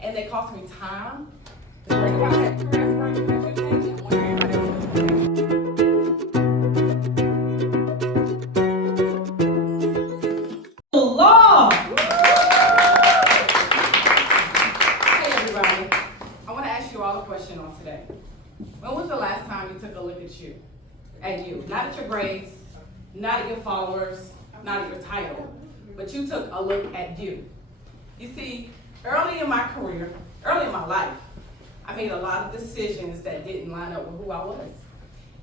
and they cost me time. Law. Hey everybody, I want to ask you all a question on today. When was the last time you took a look at you? At you, not at your grades, not at your followers, not at your title, but you took a look at you. You see, early in my career, early in my life, I made a lot of decisions that didn't line up with who I was.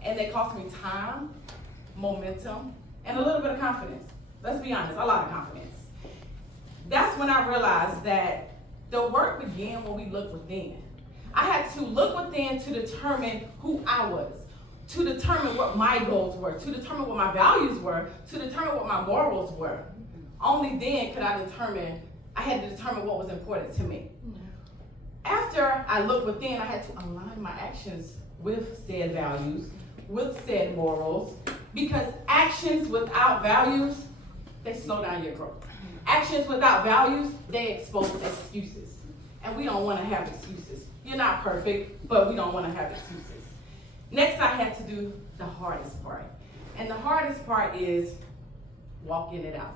And they cost me time, momentum, and a little bit of confidence. Let's be honest, a lot of confidence. That's when I realized that the work began when we look within. I had to look within to determine who I was, to determine what my goals were, to determine what my values were, to determine what my morals were. Only then could I had to determine what was important to me. After I looked within, I had to align my actions with said values, with said morals, because actions without values, they slow down your growth. Actions without values, they expose excuses. And we don't want to have excuses. You're not perfect, but we don't want to have excuses. Next, I had to do the hardest part. And the hardest part is walking it out.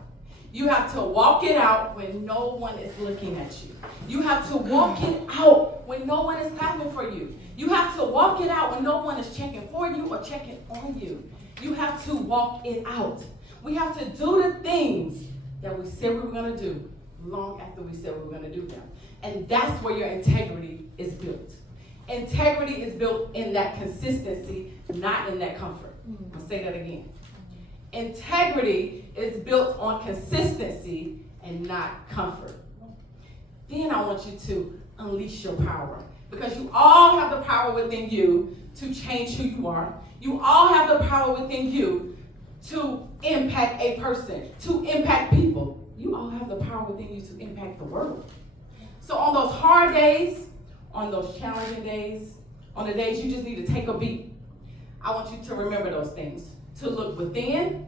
You have to walk it out when no one is looking at you. You have to walk it out when no one is clapping for you. You have to walk it out when no one is checking for you or checking on you. You have to walk it out. We have to do the things that we said we were going to do long after we said we were going to do them. And that's where your integrity is built. Integrity is built in that consistency, not in that comfort. I'll say that again. Integrity is built on consistency and not comfort. Then I want you to unleash your power, because you all have the power within you to change who you are. You all have the power within you to impact a person, to impact people. You all have the power within you to impact the world. So on those hard days, on those challenging days, on the days you just need to take a beat, I want you to remember those things. To look within,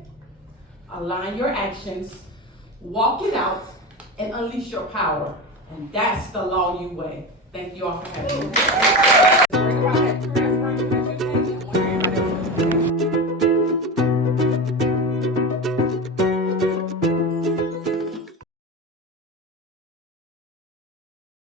align your actions, walk it out, and unleash your power. And that's the law you weigh. Thank you all for having me.